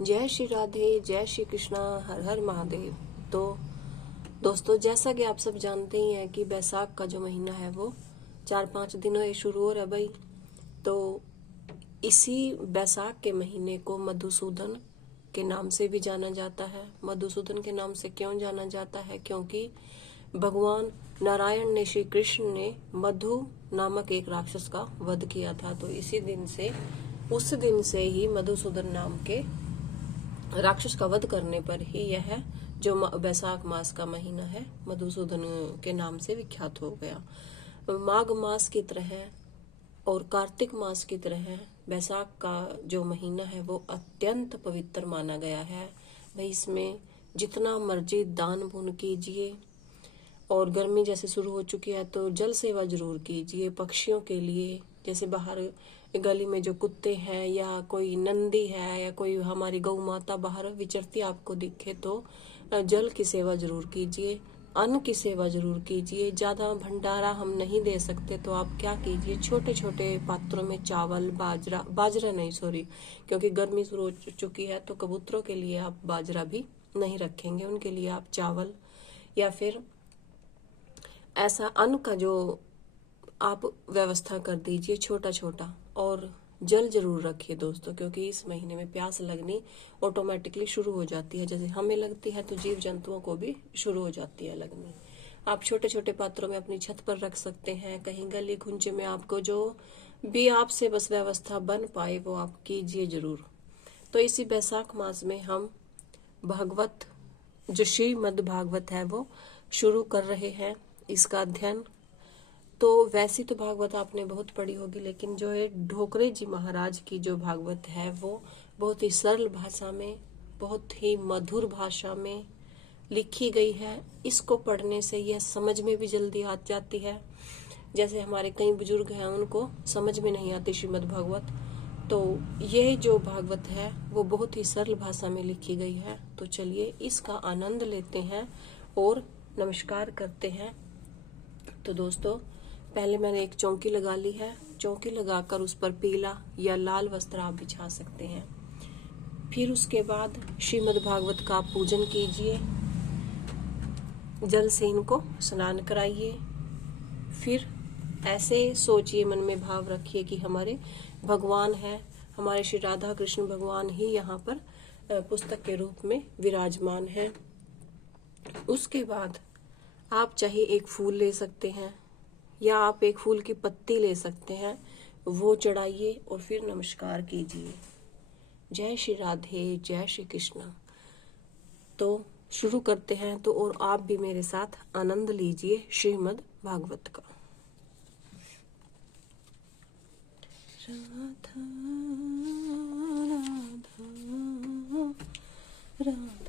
जय श्री राधे, जय श्री कृष्णा, हर हर महादेव। तो दोस्तों, जैसा कि आप सब जानते ही हैं कि बैसाख का जो महीना है वो 4-5 दिनों ये शुरू हो रहा है भाई। तो इसी बैसाख के महीने को मधुसूदन के नाम से भी जाना जाता है। मधुसूदन के नाम से क्यों जाना जाता है? क्योंकि भगवान नारायण ने, श्री कृष्ण ने मधु नामक एक राक्षस का वध किया था। तो इसी दिन से, उस दिन से ही मधुसूदन नाम के राक्षस का वध करने पर ही यह जो बैसाख मास का महीना है मधुसूदन के नाम से विख्यात हो गया। माघ मास की तरह और कार्तिक मास की तरह बैसाख का जो महीना है वो अत्यंत पवित्र माना गया है भाई। इसमें जितना मर्जी दान पुण्य कीजिए, और गर्मी जैसे शुरू हो चुकी है तो जल सेवा जरूर कीजिए। पक्षियों के लिए, जैसे बाहर गली में जो कुत्ते हैं या कोई नंदी है या कोई हमारी गौ माता बाहर विचरती आपको दिखे तो जल की सेवा जरूर कीजिए, अन्न की सेवा जरूर कीजिए। ज्यादा भंडारा हम नहीं दे सकते तो आप क्या कीजिए, छोटे छोटे पात्रों में चावल, बाजरा नहीं सॉरी, क्योंकि गर्मी शुरू हो चुकी है तो कबूतरों के लिए आप बाजरा भी नहीं रखेंगे, उनके लिए आप चावल या फिर ऐसा अन्न का जो आप व्यवस्था कर दीजिए छोटा छोटा। और जल जरूर रखिए दोस्तों, क्योंकि इस महीने में प्यास लगनी ऑटोमेटिकली शुरू हो जाती है। जैसे हमें लगती है तो जीव जंतुओं को भी शुरू हो जाती है लगनी। आप छोटे छोटे पात्रों में अपनी छत पर रख सकते हैं, कहीं गली खुंचे में, आपको जो भी आपसे बस व्यवस्था बन पाए वो आप कीजिए जरूर। तो इसी बैसाख मास में हम भागवत, जो श्रीमद् भागवत है वो शुरू कर रहे हैं इसका अध्ययन। तो वैसी तो भागवत आपने बहुत पढ़ी होगी, लेकिन जो है ढोकरे जी महाराज की जो भागवत है वो बहुत ही सरल भाषा में, बहुत ही मधुर भाषा में लिखी गई है। इसको पढ़ने से यह समझ में भी जल्दी आ जाती है। जैसे हमारे कई बुजुर्ग हैं उनको समझ में नहीं आती श्रीमद् भागवत, तो ये जो भागवत है वो बहुत ही सरल भाषा में लिखी गई है। तो चलिए इसका आनंद लेते हैं और नमस्कार करते हैं। तो दोस्तों, पहले मैंने एक चौकी लगा ली है। चौकी लगाकर उस पर पीला या लाल वस्त्र आप बिछा सकते हैं। फिर उसके बाद श्रीमद् भागवत का आप पूजन कीजिए, जल से इनको स्नान कराइए। फिर ऐसे सोचिए, मन में भाव रखिए कि हमारे भगवान है, हमारे श्री राधा कृष्ण भगवान ही यहाँ पर पुस्तक के रूप में विराजमान है। उसके बाद आप चाहे एक फूल ले सकते हैं या आप एक फूल की पत्ती ले सकते हैं, वो चढ़ाइए और फिर नमस्कार कीजिए। जय श्री राधे, जय श्री कृष्ण। तो शुरू करते हैं। तो और आप भी मेरे साथ आनंद लीजिए श्रीमद् भागवत का। राधा राधा राधा राधा।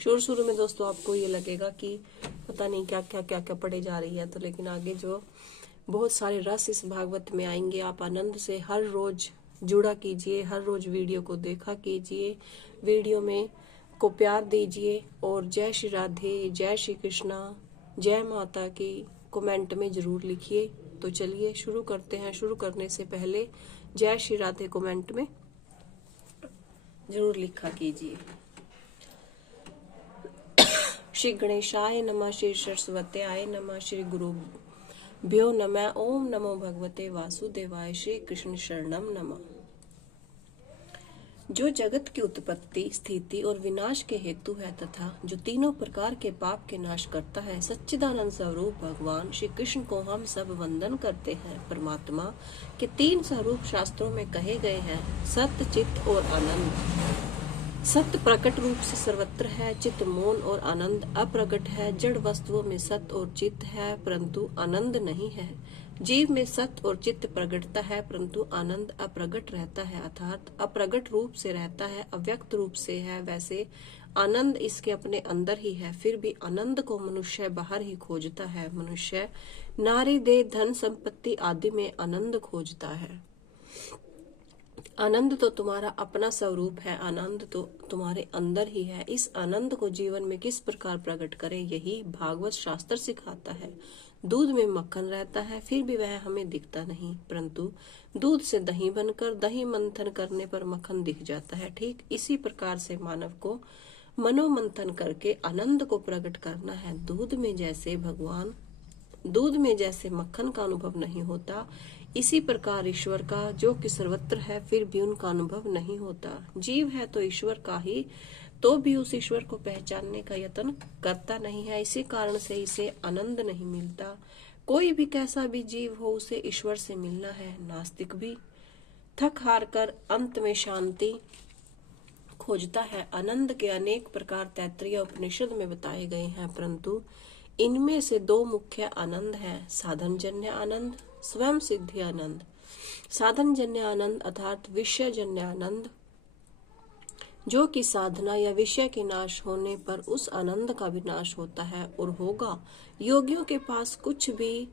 शुरू में दोस्तों आपको ये लगेगा कि पता नहीं क्या क्या क्या क्या पढ़े जा रही है, तो लेकिन आगे जो बहुत सारे रस इस भागवत में आएंगे। आप आनंद से हर रोज जुड़ा कीजिए, हर रोज वीडियो को देखा कीजिए, वीडियो में को प्यार दीजिए और जय श्री राधे, जय श्री कृष्णा, जय माता की कमेंट में जरूर लिखिए। तो चलिए शुरू करते हैं। शुरू करने से पहले जय श्री राधे कमेंट में जरूर लिखा कीजिए। श्री गणेशाय नमः, श्री सरस्वत्याय नमः, श्री गुरुभ्यो नमः, ओम नमो भगवते वासुदेवाय, श्री कृष्ण शरणम नमः। जो जगत की उत्पत्ति, स्थिति और विनाश के हेतु है तथा जो तीनों प्रकार के पाप के नाश करता है, सच्चिदानंद स्वरूप भगवान श्री कृष्ण को हम सब वंदन करते हैं। परमात्मा के 3 स्वरूप शास्त्रों में कहे गए हैं, सत्य, चित्त और आनंद। सत्य प्रकट रूप से सर्वत्र है, चित्त मौन और आनंद अप्रकट है। जड़ वस्तुओं में सत्य और चित्त है परंतु आनंद नहीं है। जीव में सत्य और चित्त प्रकटता है परंतु आनंद अप्रगट रहता है, अर्थात अप्रगट रूप से रहता है, अव्यक्त रूप से है। वैसे आनंद इसके अपने अंदर ही है, फिर भी आनंद को मनुष्य बाहर ही खोजता है। मनुष्य नारी, देह, धन, संपत्ति आदि में आनंद खोजता है। आनंद तो तुम्हारा अपना स्वरूप है, आनंद तो तुम्हारे अंदर ही है। इस आनंद को जीवन में किस प्रकार प्रकट करें, यही भागवत शास्त्र सिखाता है। दूध में मक्खन रहता है, फिर भी वह हमें दिखता नहीं, परंतु दूध से दही बनकर दही मंथन करने पर मक्खन दिख जाता है। ठीक इसी प्रकार से मानव को मनोमंथन करके आनंद को प्रकट करना है। दूध में जैसे मक्खन का अनुभव नहीं होता, इसी प्रकार ईश्वर का, जो कि सर्वत्र है, फिर भी उनका अनुभव नहीं होता। जीव है तो ईश्वर का ही, तो भी उस ईश्वर को पहचानने का यत्न करता नहीं है। इसी कारण से इसे आनंद नहीं मिलता। कोई भी कैसा भी जीव हो, उसे ईश्वर से मिलना है। नास्तिक भी थक हार कर अंत में शांति खोजता है। आनंद के अनेक प्रकार तैत्तिरीय उपनिषद में बताए गए हैं, परंतु इनमें से दो मुख्य आनंद हैं, साधनजन्य आनंद, स्वयं सिद्धि आनंद। साधनजन्य आनंद अर्थात विषयजन्य आनंद, जो कि साधना या विषय के नाश होने पर उस आनंद का विनाश होता है और होगा। योगियों के पास कुछ भी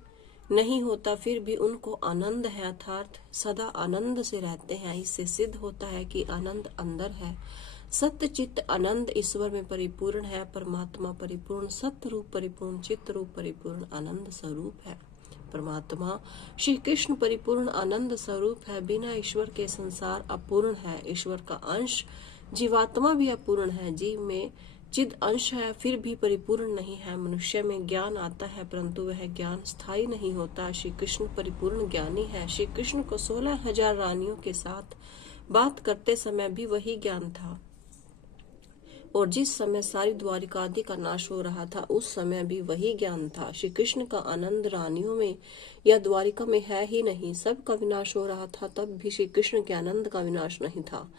नहीं होता, फिर भी उनको आनंद है, अर्थात सदा आनंद से रहते हैं। इससे सिद्ध होता है कि आनंद अंदर है। सत्य चित्त आनंद ईश्वर में परिपूर्ण है। परमात्मा परिपूर्ण सत्य रूप, परिपूर्ण चित्त रूप, परिपूर्ण आनंद स्वरूप है। परमात्मा श्री कृष्ण परिपूर्ण आनंद स्वरूप है। बिना ईश्वर के संसार अपूर्ण है। ईश्वर का अंश जीवात्मा भी अपूर्ण है। जीव में चिद अंश है, फिर भी परिपूर्ण नहीं है। मनुष्य में ज्ञान आता है, परंतु वह ज्ञान स्थायी नहीं होता। श्री कृष्ण परिपूर्ण ज्ञानी है। श्री कृष्ण को 16,000 रानियों के साथ बात करते समय भी वही ज्ञान था, और जिस समय सारी द्वारिका आदि का नाश हो रहा था, उस समय भी वही ज्ञान था। श्री कृष्ण का आनंद रानियों में या द्वारिका में है ही नहीं। सब का विनाश हो रहा था, तब भी श्री कृष्ण के आनंद का विनाश नहीं था।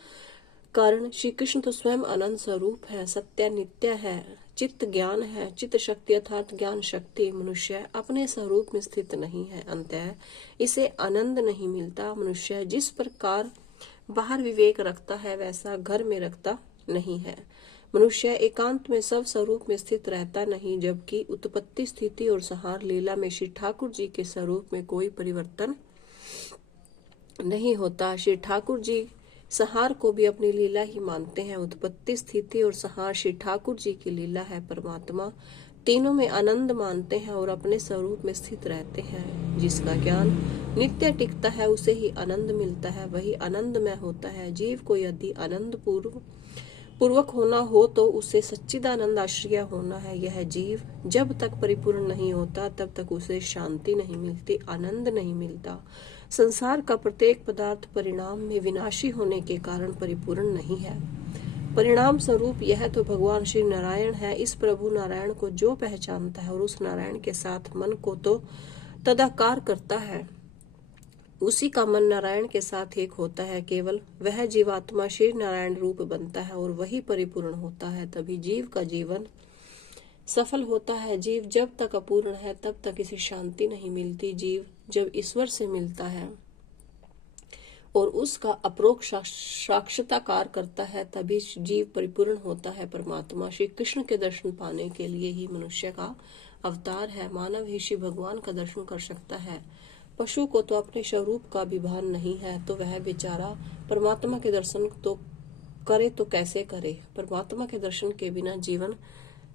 कारण श्री कृष्ण तो स्वयं आनंद स्वरूप है, सत्य नित्य है, चित्त ज्ञान है। चित्त शक्ति अर्थात ज्ञान शक्ति। मनुष्य अपने स्वरूप में स्थित नहीं है, अंततः इसे आनंद नहीं मिलता। मनुष्य जिस प्रकार बाहर विवेक रखता है, वैसा घर में रखता नहीं है। मनुष्य एकांत में सब स्वरूप में स्थित रहता नहीं, जबकि उत्पत्ति स्थिति और संहार लीला में श्री ठाकुर जी के स्वरूप में कोई परिवर्तन नहीं होता। श्री ठाकुर जी संहार को भी अपनी लीला ही मानते हैं। उत्पत्ति स्थिति और संहार श्री ठाकुर जी की लीला है। परमात्मा तीनों में आनंद मानते हैं और अपने स्वरूप में स्थित रहते हैं। जिसका ज्ञान नित्य टिकता है, उसे ही आनंद मिलता है, वही आनंदमय होता है। जीव को यदि आनंद पूर्वक होना हो तो उसे सच्चिदानंद आश्रय होना है। यह जीव जब तक परिपूर्ण नहीं होता, तब तक उसे शांति नहीं मिलती, आनंद नहीं मिलता। संसार का प्रत्येक पदार्थ परिणाम में विनाशी होने के कारण परिपूर्ण नहीं है। परिणाम स्वरूप यह तो भगवान श्री नारायण है। इस प्रभु नारायण को जो पहचानता है और उस नारायण के साथ मन को तो तदाकार करता है, उसी का मन नारायण के साथ एक होता है। केवल वह जीवात्मा श्री नारायण रूप बनता है और वही परिपूर्ण होता है, तभी जीव का जीवन सफल होता है। जीव जब तक अपूर्ण है, तब तक इसे शांति नहीं मिलती। जीव जब ईश्वर से मिलता है और उसका अप्रोक्ष साक्षात्कार करता है, तभी जीव परिपूर्ण होता है। परमात्मा श्री कृष्ण के दर्शन पाने के लिए ही मनुष्य का अवतार है। मानव ही श्री भगवान का दर्शन कर सकता है। पशु को तो अपने स्वरूप का भी भान नहीं है, तो वह बेचारा परमात्मा के दर्शन तो करे तो कैसे करे। परमात्मा के दर्शन के बिना जीवन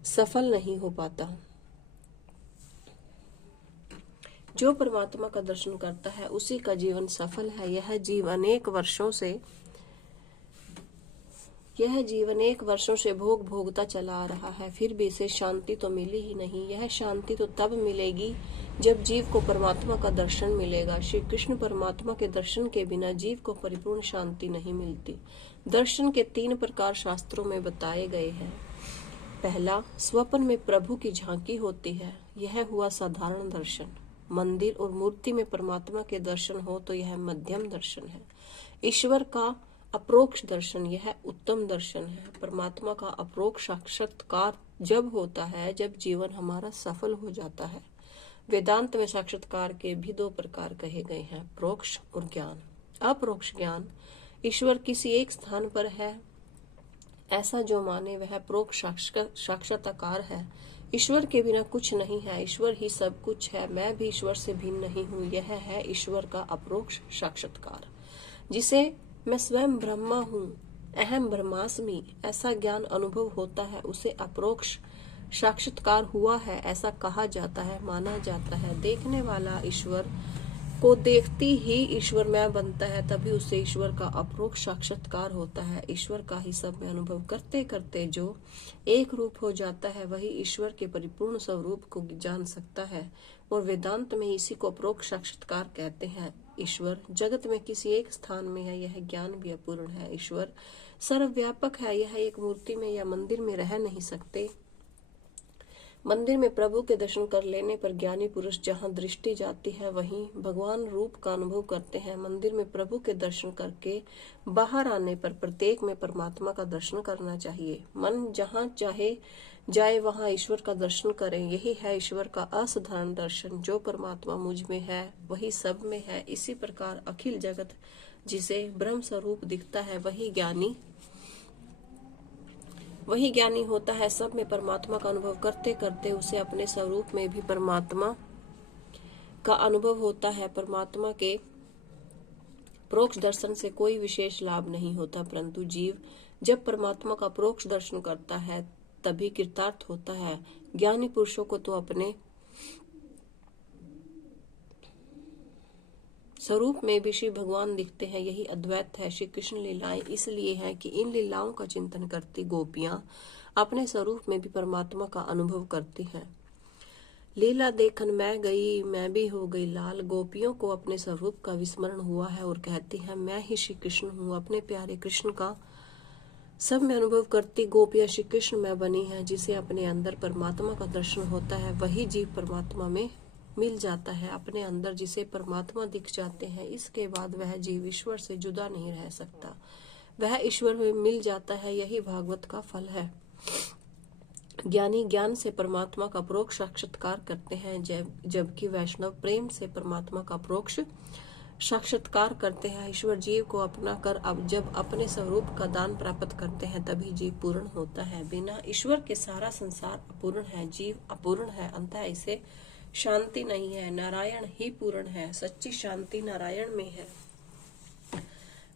सफल नहीं हो पाता। जो परमात्मा का दर्शन करता है, उसी का जीवन सफल है। यह जीव अनेक वर्षों से भोग भोगता चला आ रहा है, फिर भी इसे शांति तो मिली ही नहीं। यह शांति तो तब मिलेगी जब जीव को परमात्मा का दर्शन मिलेगा। श्री कृष्ण परमात्मा के दर्शन के बिना जीव को परिपूर्ण शांति नहीं मिलती। दर्शन के 3 प्रकार शास्त्रों में बताए गए हैं। पहला, स्वप्न में प्रभु की झांकी होती है, यह हुआ साधारण दर्शन। मंदिर और मूर्ति में परमात्मा के दर्शन हो तो यह मध्यम दर्शन है। ईश्वर का अप्रोक्ष दर्शन, यह उत्तम दर्शन है। परमात्मा का अप्रोक्ष साक्षात्कार जब होता है, जब जीवन हमारा सफल हो जाता है। वेदांत में साक्षात्कार के भी 2 प्रकार कहे गए हैं, प्रोक्ष और ज्ञान। अप्रोक्ष ज्ञान, ईश्वर किसी एक स्थान पर है ऐसा जो माने, वह प्रोक्ष साक्षात्कार है। ईश्वर के बिना कुछ नहीं है, ईश्वर ही सब कुछ है, मैं भी ईश्वर से भिन्न नहीं हूँ, यह है ईश्वर का अप्रोक्ष साक्षात्कार, जिसे मैं स्वयं ब्रह्मा हूँ, अहम ब्रह्मास्मि, ऐसा ज्ञान अनुभव होता है, उसे अपरोक्ष साक्षात्कार हुआ है ऐसा कहा जाता है, माना जाता है। देखने वाला ईश्वर को देखती ही ईश्वरमय बनता है, तभी उसे ईश्वर का अपरोक्ष साक्षात्कार होता है। ईश्वर का ही सब में अनुभव करते करते जो एक रूप हो जाता है, वही ईश्वर के परिपूर्ण स्वरूप को जान सकता है, और वेदांत में इसी को अपरोक्ष साक्षात्कार कहते हैं। ईश्वर जगत में किसी एक स्थान में है, यह ज्ञान भी अपूर्ण है। ईश्वर सर्वव्यापक है, यह एक मूर्ति में या मंदिर में रह नहीं सकते। मंदिर में प्रभु के दर्शन कर लेने पर ज्ञानी पुरुष जहाँ दृष्टि जाती है वहीं भगवान रूप का अनुभव करते हैं। मंदिर में प्रभु के दर्शन करके बाहर आने पर प्रत्येक में परमात्मा का दर्शन करना चाहिए। मन जहाँ चाहे जाए वहाँ ईश्वर का दर्शन करें, यही है ईश्वर का असाधारण दर्शन। जो परमात्मा मुझ में है वही सब में है। इसी प्रकार अखिल जगत जिसे ब्रह्म स्वरूप दिखता है वही ज्ञानी होता है। सब में परमात्मा का अनुभव करते करते उसे अपने स्वरूप में भी परमात्मा का अनुभव होता है। परमात्मा के प्रोक्ष दर्शन से कोई विशेष लाभ नहीं होता, परंतु जीव जब परमात्मा का प्रोक्ष दर्शन करता है तभी कृतार्थ होता है। ज्ञानी पुरुषों को तो अपने स्वरूप में भी श्री भगवान दिखते हैं, यही अद्वैत है। श्री कृष्ण लीलाएं इसलिए हैं कि इन लीलाओं का चिंतन करती गोपियां अपने स्वरूप में भी परमात्मा का अनुभव करती हैं। लीला देखन मैं गई, मैं भी हो गई लाल। गोपियों को अपने स्वरूप का विस्मरण हुआ है और कहती हैं मैं ही श्री कृष्ण हूँ। अपने प्यारे कृष्ण का सब में अनुभव करती गोपियां श्री कृष्ण में बनी है। जिसे अपने अंदर परमात्मा का दर्शन होता है वही जीव परमात्मा में मिल जाता है। अपने अंदर जिसे परमात्मा दिख जाते हैं, इसके बाद वह जीव ईश्वर से जुदा नहीं रह सकता, वह ईश्वर में मिल जाता है। यही भागवत का फल है। ज्ञानी ज्ञान से परमात्मा का प्रोक्ष साक्षात्कार करते हैं, जबकि वैष्णव प्रेम से परमात्मा का प्रोक्ष साक्षात्कार करते हैं। ईश्वर जीव को अपना कर अब जब अपने स्वरूप का दान प्राप्त करते हैं तभी जीव पूर्ण होता है। बिना ईश्वर के सारा संसार अपूर्ण है, जीव अपूर्ण है, अंततः इसे शांति नहीं है। नारायण ही पूर्ण है, सच्ची शांति नारायण में है।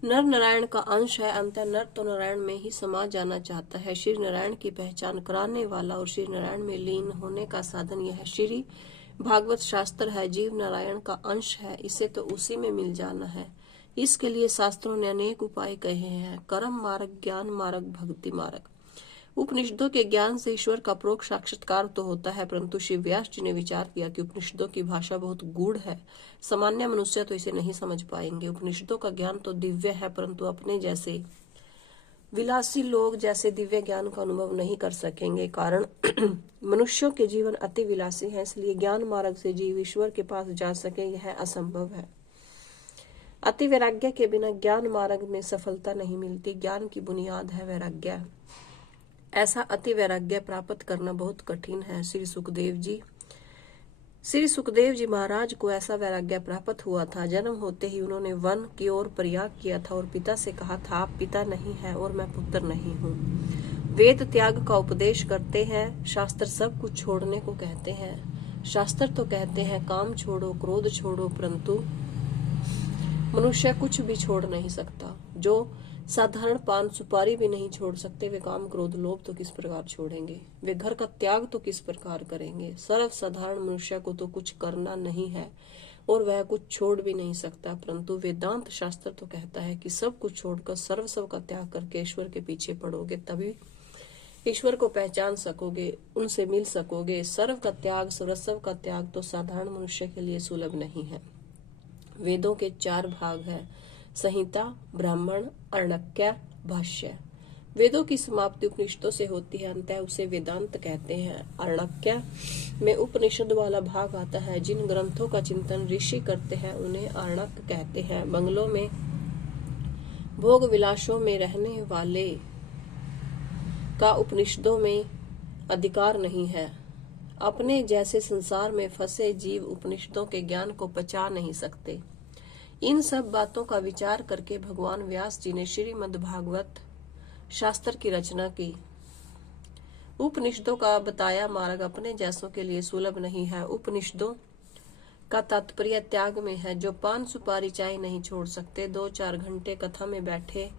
नर नारायण का अंश है, अंततः नर तो नारायण में ही समा जाना चाहता है। श्री नारायण की पहचान कराने वाला और श्री नारायण में लीन होने का साधन यह श्री भागवत शास्त्र है। जीव नारायण का अंश है, इसे तो उसी में मिल जाना है। इसके लिए शास्त्रों ने अनेक उपाय कहे हैं, कर्म मार्ग, ज्ञान मार्ग, भक्ति मार्ग। उपनिषदों के ज्ञान से ईश्वर का प्रोक्ष साक्षात्कार तो होता है, परंतु श्री व्यास जी ने विचार किया कि उपनिषदों की भाषा बहुत गूढ़ है, सामान्य मनुष्य तो इसे नहीं समझ पाएंगे। उपनिषदों का ज्ञान तो दिव्य है, परंतु अपने जैसे विलासी लोग जैसे दिव्य ज्ञान का अनुभव नहीं कर सकेंगे। कारण मनुष्यों के जीवन अति विलासी है, इसलिए ज्ञान मार्ग से जीव ईश्वर के पास जा सके यह असंभव है। अति वैराग्य के बिना ज्ञान मार्ग में सफलता नहीं मिलती। ज्ञान की बुनियाद है वैराग्य। ऐसा अति वैराग्य प्राप्त करना बहुत कठिन है। श्री सुखदेव जी महाराज को ऐसा वैराग्य प्राप्त हुआ था। जन्म होते ही उन्होंने वन की ओर प्रयाग किया था और पिता से कहा था आप पिता नहीं है और मैं पुत्र नहीं हूँ। वेद त्याग का उपदेश करते हैं, शास्त्र सब कुछ छोड़ने को कहते हैं। शास्त्र तो कहते हैं काम छोड़ो, क्रोध छोड़ो, परंतु मनुष्य कुछ भी छोड़ नहीं सकता। जो साधारण पान सुपारी भी नहीं छोड़ सकते, वे काम क्रोध लोभ तो किस प्रकार छोड़ेंगे, वे घर का त्याग तो किस प्रकार करेंगे। सर्व साधारण मनुष्य को तो कुछ करना नहीं है और वह कुछ छोड़ भी नहीं सकता, परंतु वेदांत शास्त्र तो कहता है कि सब कुछ छोड़कर सर्वस्व का त्याग करके ईश्वर के पीछे पड़ोगे, तभी ईश्वर को पहचान सकोगे, उनसे मिल सकोगे। सर्व का त्याग, सर्वस्व का त्याग तो साधारण मनुष्य के लिए सुलभ नहीं है। वेदों के 4 भाग है, संहिता, ब्राह्मण, अर्णक्य, भाष्य। वेदों की समाप्ति उपनिषदों से होती है, अंततः उसे वेदांत कहते हैं। अर्णक्य में उपनिषद वाला भाग आता है। जिन ग्रंथों का चिंतन ऋषि करते हैं उन्हें अर्णक कहते हैं। बंगलों में भोग विलासों में रहने वाले का उपनिषदों में अधिकार नहीं है। अपने जैसे संसार में फंसे जीव उपनिषदों के ज्ञान को पचा नहीं सकते। इन सब बातों का विचार करके भगवान व्यास जी ने श्रीमद् भागवत शास्त्र की रचना की। उपनिषदों का बताया मार्ग अपने जैसों के लिए सुलभ नहीं है। उपनिषदों का तात्पर्य त्याग में है। जो पान सुपारी चाय नहीं छोड़ सकते, 2-4 घंटे कथा में बैठे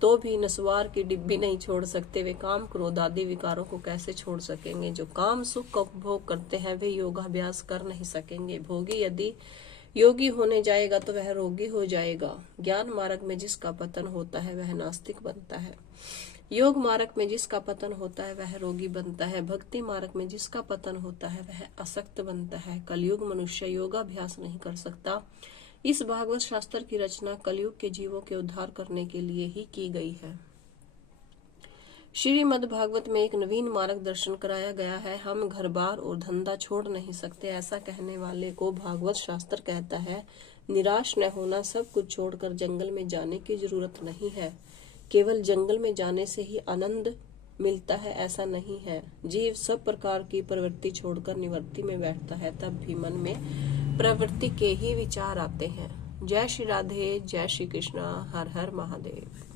तो भी नस्वार की डिब्बी नहीं छोड़ सकते, वे काम क्रोध आदि विकारों को कैसे छोड़ सकेंगे। जो काम सुख का उपभोग करते हैं वे योगाभ्यास कर नहीं सकेंगे। भोगी यदि योगी होने जाएगा तो वह रोगी हो जाएगा। ज्ञान मार्ग में जिसका पतन होता है वह नास्तिक बनता है। योग मार्ग में जिसका पतन होता है वह रोगी बनता है। भक्ति मार्ग में जिसका पतन होता है वह असक्त बनता है। कलयुग मनुष्य योगाभ्यास नहीं कर सकता। इस भागवत शास्त्र की रचना कलयुग के जीवों के उद्धार करने के लिए ही की गई है। श्रीमद् भागवत में एक नवीन मार्गदर्शन कराया गया है। हम घर बार और धंधा छोड़ नहीं सकते, ऐसा कहने वाले को भागवत शास्त्र कहता है निराश न होना, सब कुछ छोड़कर जंगल में जाने की जरूरत नहीं है। केवल जंगल में जाने से ही आनंद मिलता है ऐसा नहीं है। जीव सब प्रकार की प्रवृत्ति छोड़कर निवृत्ति में बैठता है, तब भी मन में प्रवृत्ति के ही विचार आते हैं। जय श्री राधे, जय श्री कृष्णा, हर हर महादेव।